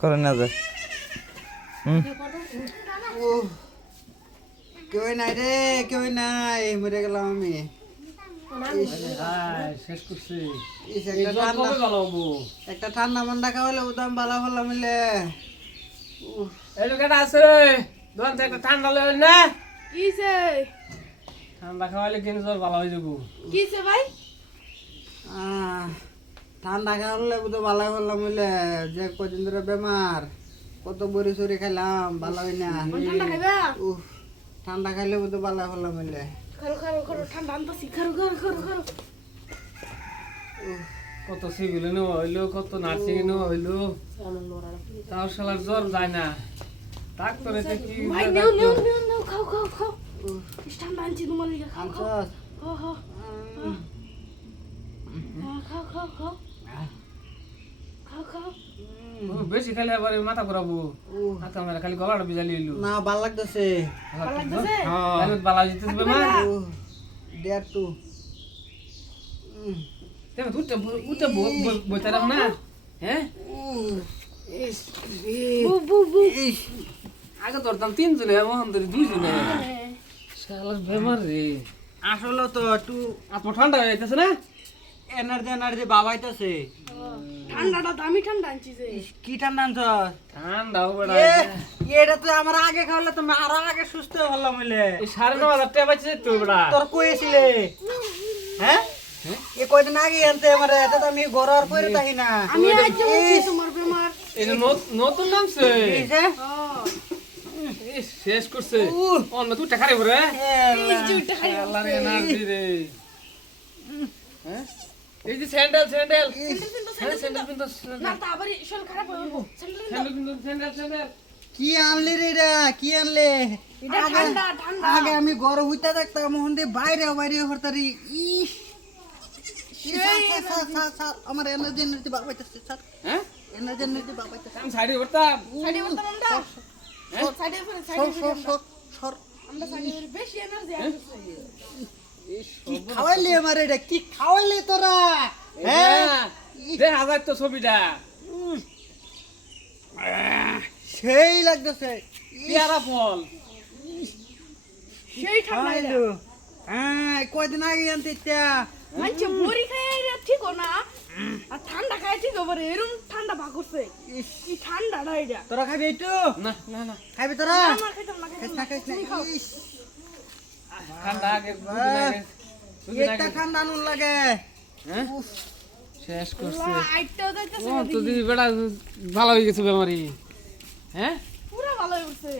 করে না যে কেউ নাই রে, কেউ নাই, মরে গেলাম আমি। শেষ করছি একটা ঠান্ডা মান্ডা খাওয়ালে উদাম বালা ভালো মিলে। এই লোকটা আছে দোকান থেকে ঠান্ডা লই না কিছে ঠান্ডা খাওয়ালে কিন্তু জ্বর ভালো হয়ে যাবো কিছে ভাই ঠান্ডা খাওয়ালে উদাম বালা ভালো মিলে। যে কদিন ধরে বেমার, কত বড়ি চুরি খাইলাম, ভালো হয় না। ঠান্ডা খাইবা ঠান্ডা খাইলে উদাম বালা ভালো মিলে। খারো খারো খারো ঠান্ডা আনতাছি খারো খারো খারো খারো কত সিভিল নো হইলো, কত নার্সিং নো হইলো, তাও শালার জ্বর যায় না। ডাক্তারে কি ভাই নেও নেও নেও নেও খাও খাও খাও ঠান্ডা আনছি তোমার লিগা খাও খাও আনছস? খাও খাও খাও খাও খাও খাও খাও বেশি খাইলে আবার মাথা ঘুরাবো। মাথা মেরা খালি গলাটা বিজালি হইলো। না, ভাল লাগতেছে। ভালো লাগতেছে তাহলে বালা জিতেছে বেমার। দেড় টু তেমন উঠে বইতে রাখ না। হ্যাঁ বু বু বু আগে ধরতাম 3 জনে, এখন ধরি 2 জনে। শালার বেমার রে। আসলে তো একটু আত্মা ঠান্ডা হয়ে যাইতেছে না। এনার্জি বাবাইতেছে। ঠান্ডাটা দামি ঠান্ডা আনছি যে কি ঠান্ডা আনছস? ঠান্ডা হবে এটা তো আমার আগে খাওয়ালে তুমি আরো আগে সুস্থ হলাম মিলে। এই 9,500 টাকা পাইছে তো বড়া। তোর কইছিলে হ্যাঁ এ কয়দিন আগে আনতে আমারে, এটা তো আমি গড়ার পরে তাই না। আমি আজ বলছি তোমার বেমার এটা নতুন নামছে। এই যে ইস, শেষ করছে। অন্য তুই টাকা রে বরে। আল্লাহর এনার্জি রে। হ্যাঁ এই যে স্যান্ডেল স্যান্ডেল স্যান্ডেল কিন্তু না তা আবার শরীর খারাপ হয়ে যাবো স্যান্ডেল কিন্তু স্যান্ডেল কি আনলি রে এটা? কি আনলে? এটা ঠান্ডা ঠান্ডা আগে আমি ঘর হইতে দেখতাম, মোহন দিয়ে বাইরে বাইরে হরতারি। ইস আমার এনার্জি বাবাইতেছে স্যার, হ্যাঁ এনার্জি বাবাইতেছে। আমি সাইডে করতাম। সাইডে করতাম আমরা সাইডে করে সর আমরা সাইডে বেশি এনার্জি আসছে কি খাওয়াইলি আমার এটা? কি খাওয়াইলি তোরা? হ্যাঁ দে হাজার তো ছবিটা সেই লাগতেছে। পেয়ারা ফল। সেই ঠান্ডা খাইলো হ্যাঁ, কয়দিন আগে আনতে ইত্যা। মানছে বড়ি খাই ঠিক না আর ঠান্ডা খাই ঠিক হবে এরকম ঠান্ডা ভাগ করছে কি ঠান্ডাটা এটা তোরা খাবি একটু? না না না খাবি তোরা? আমার খাইতাম না খাইস না, খাইস না। ইস, ঠান্ডা আগে একটা ঠান্ডা নুন লাগে। হ্যাঁ শেষ করছে। আইটাও যাইতেছে ও তো দিদি বেটা ভালো হয়ে গেছে বেমারি। হ্যাঁ পুরো ভালো হয়ে গেছে